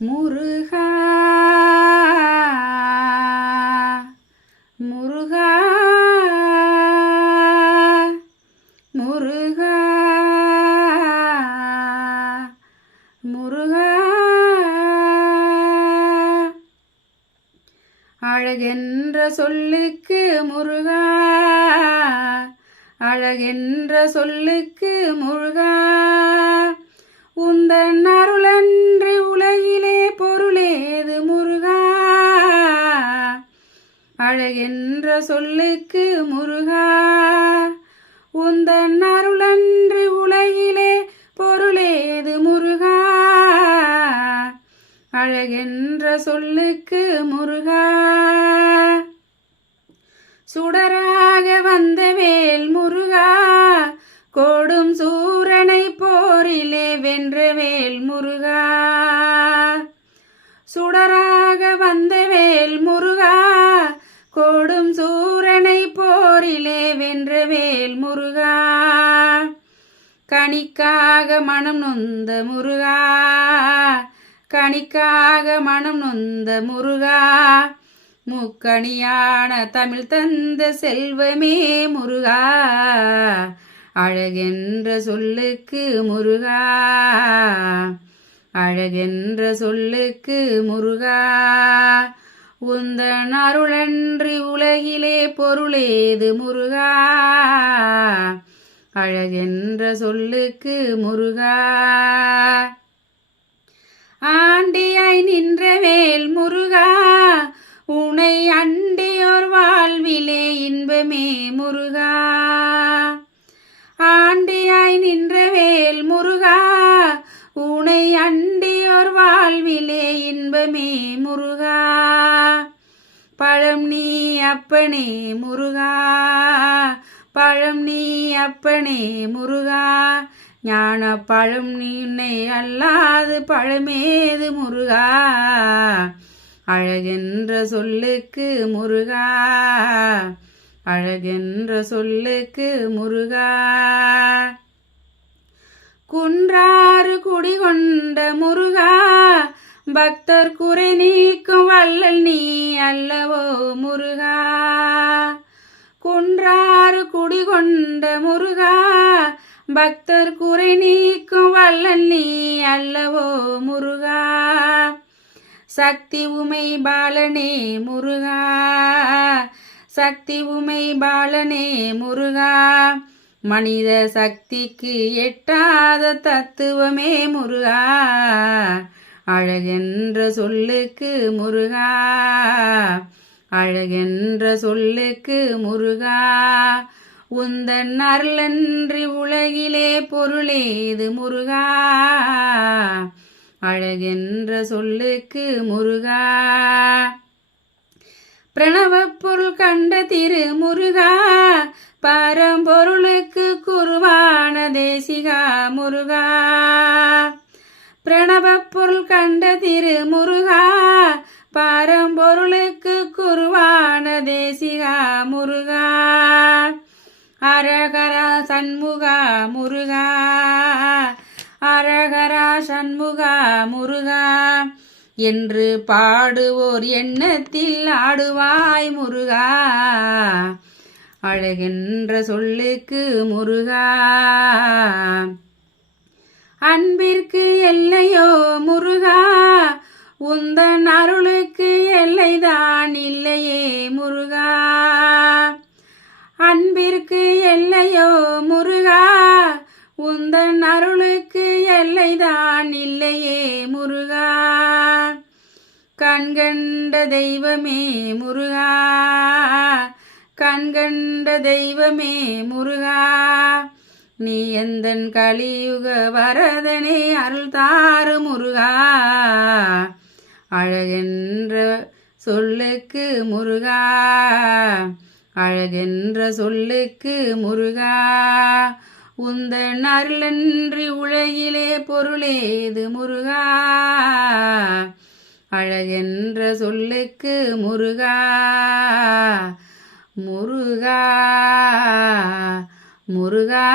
முருகா முருகா முருகா முருகா அழகென்ற சொல்லுக்கு முருகா அழகென்ற சொல்லுக்கு முருகா உந்தன் அருளன்றி உலகிலே பொருளேது முருகா அழகென்ற சொல்லுக்கு முருகா உந்தன் அருளன்றி உலகிலே பொருளேது முருகா அழகென்ற சொல்லுக்கு முருகா சுடராக வந்த வேல் முருகா கோடும் சூரனை போரிலே வென்ற வேல் முருகா சுடராக வந்த வேல் முருகா கோடும் சூரனை போரிலே வென்ற வேல் முருகா கனிக்காக மனம் நொந்த முருகா கனிக்காக மனம் நொந்த முருகா முக்கணியான தமிழ் தந்த செல்வமே முருகா அழகென்ற சொல்லுக்கு முருகா அழகென்ற சொல்லுக்கு முருகா உந்தன் அருளன்றி உலகிலே பொருளேது முருகா அழகென்ற சொல்லுக்கு முருகா ஆண்டியாய் நின்ற வேல் முருகா உனை அண்டியோர் வாழ்விலே இன்பமே முருகா ஆண்டியாய் நின்ற வேல் முருகா உனை அண்டியோர் வாழ்விலே இன்பமே முருகா பழம் நீ அப்பனே முருகா பழம் நீ அப்பனே முருகா ஞான பழம் நீனை அல்லாது பழமேது முருகா அழகென்ற சொல்லுக்கு முருகா அழகென்ற சொல்லுக்கு முருகா குன்றாறு குடிகொண்ட முருகா பக்தர் குறை நீக்கும் வள்ளல் நீ அல்லவோ முருகா குன்றாறு குடிகொண்ட முருகா பக்தர் குறை நீக்கும் வள்ளல் நீ அல்லவோ முருகா சக்தி உமை பாலனே முருகா சக்தி உமை பாலனே முருகா மனித சக்திக்கு எட்டாத தத்துவமே முருகா அழகென்ற சொல்லுக்கு முருகா அழகென்ற சொல்லுக்கு முருகா உந்தன் அருளன்றி உலகிலே பொருளேது முருகா அழகென்ற சொல்லுக்கு முருகா பிரணவப் பொருள் கண்ட திரு முருகா பரம்பொருளுக்கு குருவான தேசிகா முருகா பிரணவப் பொருள் கண்ட திரு முருகா பரம்பொருளுக்கு குருவான தேசிகா முருகா அரகரா சண்முகா முருகா அரகரா சண்முகா முருகா என்று பாடுவோர் எண்ணத்தில் ஆடுவாய் முருகா அழகென்ற சொல்லுக்கு முருகா அன்பிற்கு எல்லையோ முருகா உந்தன் அருளுக்கு எல்லைதான் இல்லையே முருகா அன்பிற்கு எல்லையோ முருகா உந்தன் அருளுக்கு எல்லைதான் இல்லையே முருகா கண்கண்ட தெய்வமே முருகா கண்கண்ட தெய்வமே முருகா நீ எந்தன் கலியுக வரதனே அருள் தாரு முருகா அழகென்ற சொல்லுக்கு முருகா அழகென்ற சொல்லுக்கு முருகா உந்தன் அருளன்றி உலகிலே பொருளேது முருகா அழகென்ற சொல்லுக்கு முருகா முருகா முருகா